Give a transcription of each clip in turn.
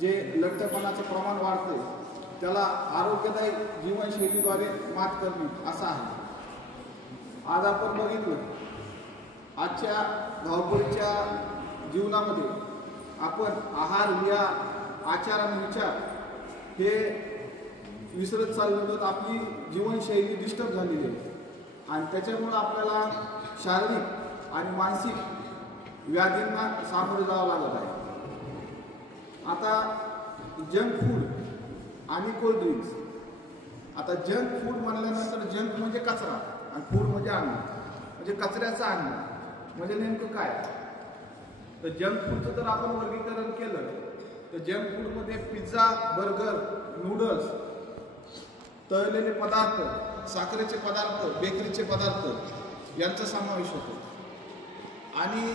जे लठ्ठपणाचं प्रमाण वाढते त्याला आरोग्यदायी जीवनशैलीद्वारे मात करणे असं आहे. आज आपण बघितलं आजच्या धावपळीच्या जीवनामध्ये आपण आहार, या आचार आणि विचार हे विसरत चाललेलो. आपली जीवनशैली डिस्टर्ब झालेली आहे आणि त्याच्यामुळं आपल्याला शारीरिक आणि मानसिक व्याधींना सामोरे जावं लागत आहे. आता जंक फूड आणि कोल्ड ड्रिंक्स. आता जंक फूड म्हणल्यानंतर जंक म्हणजे कचरा आणि फूड म्हणजे अन्न, म्हणजे कचऱ्याचं अन्न म्हणजे नेमकं काय. तर जंक फूडचं जर आपण वर्गीकरण केलं तर जंक फूडमध्ये पिझ्झा, बर्गर, नूडल्स, तळलेले पदार्थ, साखरेचे पदार्थ, बेकरीचे पदार्थ यांचा समावेश होतो. आणि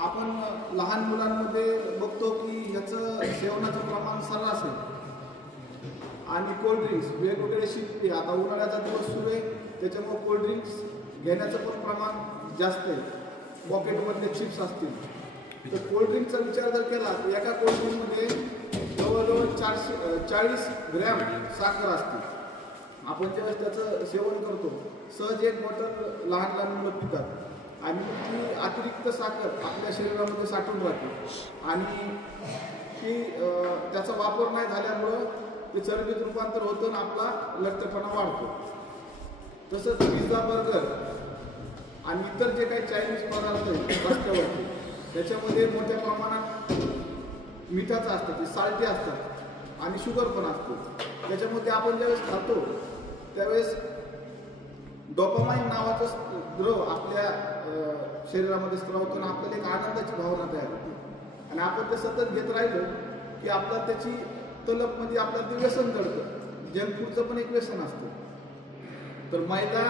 आपण लहान मुलांमध्ये बघतो की ह्याचं सेवनाचं प्रमाण सर्रास आहे. आणि कोल्ड्रिंक्स वेगवेगळे शिकते. आता उन्हाळ्याचा दिवस सुरू आहे त्याच्यामुळे कोल्ड्रिंक्स घेण्याचं पण प्रमाण जास्त आहे. पॉकेटमधले चिप्स असतील तर कोल्ड्रिंकचा विचार जर केला तर एका कोल्ड्रिंकमध्ये जवळजवळ 440 ग्रॅम साखर असते. आपण ज्यावेळेस त्याचं सेवन करतो सहज एक बॉटल लहान लहान मुलं पितात आणि ती अतिरिक्त साखर आपल्या शरीरामध्ये साठून राहते आणि ती त्याचा वापर नाही झाल्यामुळं ते चरबीत रूपांतर होतं आणि आपला लठ्ठपणा वाढतो. तसंच पिझ्झा, बर्गर आणि इतर जे काही चायनीज पदार्थ आहेत रस्त्यावरती त्याच्यामध्ये मोठ्या प्रमाणात मिठाचं असतं, ते साल्टी असतात आणि शुगर पण असतो. त्याच्यामध्ये आपण ज्यावेळेस खातो त्यावेळेस डोपामाइन नावाचं द्रव आपल्या शरीरामध्ये स्त्रावतो आणि आपल्याला एक आनंदाची भावना तयार होते आणि आपण ते सतत घेत राहिलो की आपल्याला त्याची तलप म्हणजे आपल्याला ते व्यसन जडतं. जंक फूडचं पण एक व्यसन असतं. तर मैदा,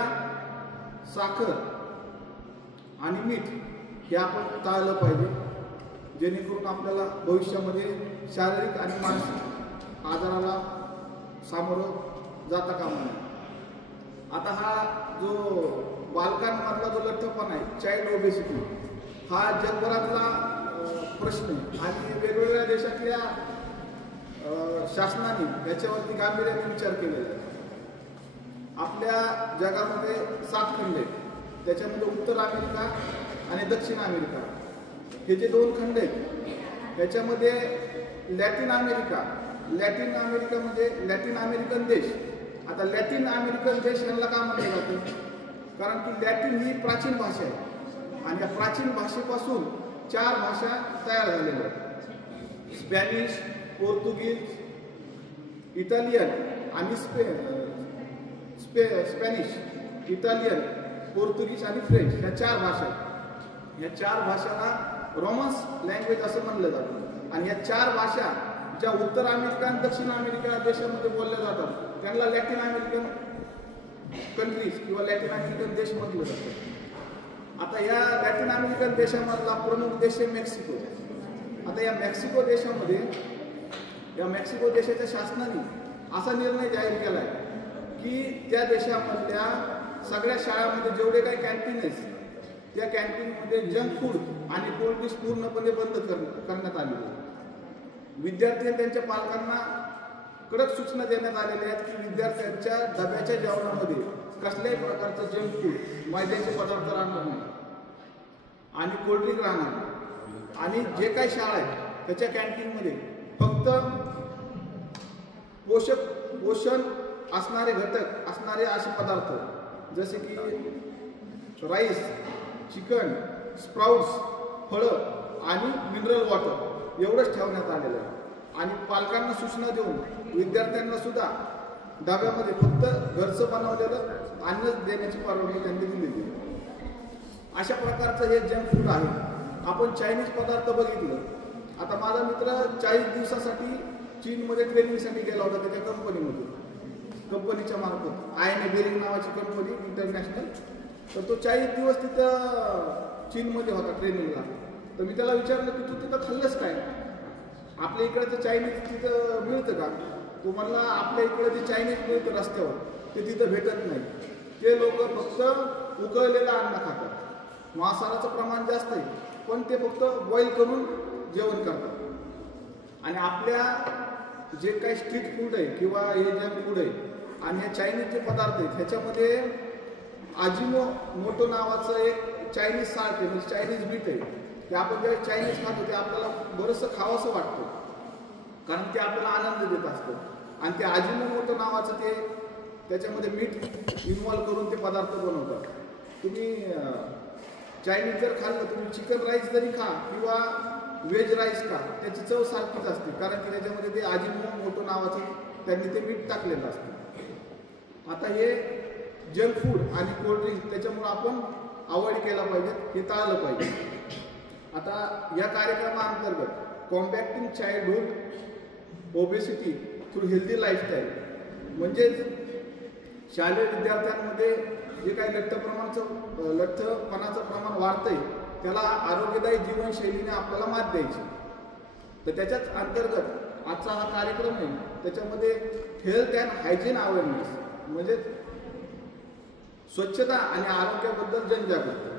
साखर आणि मीठ हे आपण टाळलं पाहिजे जेणेकरून आपल्याला भविष्यामध्ये शारीरिक आणि मानसिक आजाराला सामोरं जाता कामा नये. आता हा जो बालकांमधला जो लठ्ठपणा आहे, चाइल्ड ओबेसिटी, हा जगभरातला प्रश्न आहे आणि वेगवेगळ्या देशातल्या शासनाने याच्यावरती गांभीर्याने विचार केलेला आहे. आपल्या जगामध्ये 7 खंड आहेत. त्याच्यामध्ये उत्तर अमेरिका आणि दक्षिण अमेरिका हे जे 2 खंड आहेत त्याच्यामध्ये लॅटिन अमेरिका म्हणजे लॅटिन अमेरिकन देश. आता लॅटिन अमेरिकन देश यांना का म्हटलं जातं? कारण की लॅटिन ही प्राचीन भाषा आहे आणि या प्राचीन भाषेपासून 4 भाषा तयार झालेल्या आहेत. स्पॅनिश, पोर्तुगीज, इटालियन आणि स्पॅनिश, इटालियन, पोर्तुगीज आणि फ्रेंच ह्या 4 भाषा. ह्या 4 भाषांना रोमन्स लँग्वेज असं म्हणलं जातं आणि ह्या 4 भाषा ज्या उत्तर अमेरिका आणि दक्षिण अमेरिका देशामध्ये बोलल्या जातात त्यांना लॅटिन अमेरिकन कंट्रीज किंवा लॅटिन अमेरिकन देश म्हटलं जातं. आता या लॅटिन अमेरिकन देशामधला प्रमुख देश आहे मेक्सिको. आता या मेक्सिको देशामध्ये या मेक्सिको देशाच्या शासनाने असा निर्णय जाहीर केला आहे की त्या देशामधल्या सगळ्या शाळांमध्ये जेवढे काही कॅन्टीन आहेत त्या कॅन्टीनमध्ये जंक फूड आणि कोल्ड ड्रिंक्स पूर्णपणे बंद करण्यात आले. विद्यार्थी आणि त्यांच्या पालकांना कडक सूचना देण्यात आलेल्या आहेत की विद्यार्थ्यांच्या डब्याच्या जेवणामध्ये कसल्याही प्रकारचं जंक फूड, मैद्याचे पदार्थ राहणार नाही आणि कोल्ड्रिंक राहणार नाही. आणि जे काही शाळा आहेत त्याच्या कॅन्टीनमध्ये फक्त पोषण असणारे घटक असणारे असे पदार्थ जसे की राईस, चिकन, स्प्राउट्स, फळं आणि मिनरल वॉटर एवढंच ठेवण्यात आलेलं आहे. आणि पालकांना सूचना देऊन विद्यार्थ्यांना सुद्धा डब्यामध्ये फक्त घरचं बनवलेलं अन्नच देण्याची परवानगी त्यांनी दिलेली आहे. अशा प्रकारचं हे जंक फूड आहे. आपण चायनीज पदार्थ बघितलं. आता माझा मित्र 40 दिवसासाठी चीनमध्ये ट्रेनिंगसाठी गेला होता त्याच्या कंपनीच्या मार्फत. INA बेरिंग नावाची कंपनी इंटरनॅशनल. तर तो 40 दिवस तिथं चीनमध्ये होता ट्रेनिंगला. तर मी त्याला विचारलं की तू तिथं खाल्लंस काय? आपल्या इकडचं चायनीज तिथं मिळतं का? तो म्हणला आपल्या इकडं जे चायनीज मिळतं रस्त्यावर ते तिथं भेटत नाही. ते लोक फक्त उकळलेलं अन्न खातात. मांसाहाराचं प्रमाण जास्त आहे पण ते फक्त बॉईल करून जेवण करतात. आणि आणि आपल्या जे काही स्ट्रीट फूड आहे किंवा हे जंक फूड आहे आणि हे चायनीज जे पदार्थ आहेत ह्याच्यामध्ये अजिनोमोटो नावाचं एक चायनीज साल्ट आहे, म्हणजे चायनीज मीठ आहे. ते आपण जेव्हा चायनीज खातो ते आपल्याला बरंचसं खावंसं वाटतं, कारण ते आपल्याला आनंद देत असतं. आणि ते अजिनोमोटो नावाचं ते त्याच्यामध्ये मीठ इन्व्हॉल्व करून ते पदार्थ बनवतात. तुम्ही चायनीज जर खाल्लं, तुम्ही चिकन राईस जरी खा किंवा व्हेज राईस खा, त्याची चव सारखीच असते, कारण की त्याच्यामध्ये ते अजिनोमोटो नावाचं त्यांनी ते मीठ टाकलेलं असतं. आता हे जंक फूड आणि कोल्ड्रिंक त्याच्यामुळं आपण अवॉइड केला पाहिजे, हे टाळलं पाहिजे. आता या कार्यक्रमाअंतर्गत combating childhood obesity through healthy lifestyle, म्हणजेच शालेय विद्यार्थ्यांमध्ये जे काही लठ्ठपणाचं प्रमाण वाढतंय त्याला आरोग्यदायी जीवनशैलीने आपल्याला मात द्यायची. तर त्याच्याच अंतर्गत आजचा हा कार्यक्रम आहे. त्याच्यामध्ये हेल्थ अँड हायजीन अवेअरनेस, म्हणजे स्वच्छता आणि आरोग्याबद्दल जनजागृती.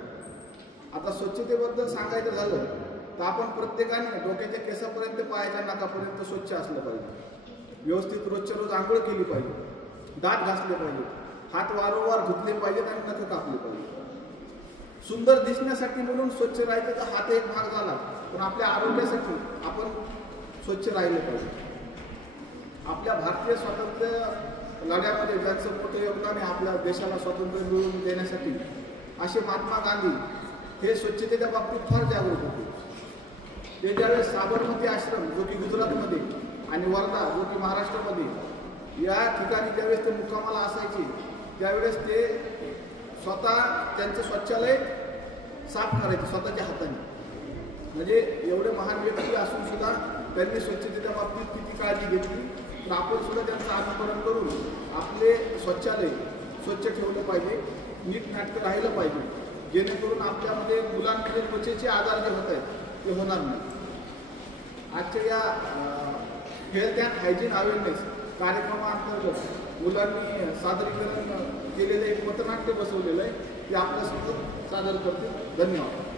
आता स्वच्छतेबद्दल सांगायचं झालं तर आपण प्रत्येकाने डोक्याच्या केसापर्यंत पायाच्या नाकापर्यंत स्वच्छ असलं पाहिजे. व्यवस्थित रोजच्या रोज आंघोळ केली पाहिजे, दात घासले पाहिजेत, हात वारंवार धुतले पाहिजेत आणि नख कापले पाहिजे. सुंदर दिसण्यासाठी म्हणून स्वच्छ राहायचं तर हात एक भाग झाला, पण आपल्या आरोग्यासाठी आपण स्वच्छ राहिले पाहिजे. आपल्या भारतीय स्वातंत्र्य लढ्यामध्ये ज्यांचं मोठं योगदान आहे आपल्या देशाला स्वातंत्र्य मिळवून देण्यासाठी, असे महात्मा गांधी हे स्वच्छतेच्या बाबतीत फार जागरूक होते. ते ज्यावेळेस साबरमती आश्रम जो की गुजरातमध्ये आणि वर्धा जो की महाराष्ट्रामध्ये या ठिकाणी ज्यावेळेस ते मुक्कामाला असायचे, त्यावेळेस ते स्वतः त्यांचं शौचालय साफ करायचे स्वतःच्या हाताने. म्हणजे एवढे महान व्यक्ती असून सुद्धा त्यांनी स्वच्छतेच्या बाबतीत किती काळजी घेतली. तर आपण सुद्धा त्यांचं अनुकरण करून आपले शौचालय स्वच्छ ठेवलं पाहिजे, नीटनाटकं राहिलं पाहिजे, जेणेकरून आपल्यामध्ये मुलांमध्ये त्वचेचे आजार जे होत आहेत ते होणार नाही. आजच्या या हेल्थ अँड हायजीन अवेअरनेस कार्यक्रमाअंतर्गत मुलांनी सादरीकरण केलेलं एक पथनाट्य बसवलेलं आहे, ते आपल्यासमोर सादर करते. धन्यवाद.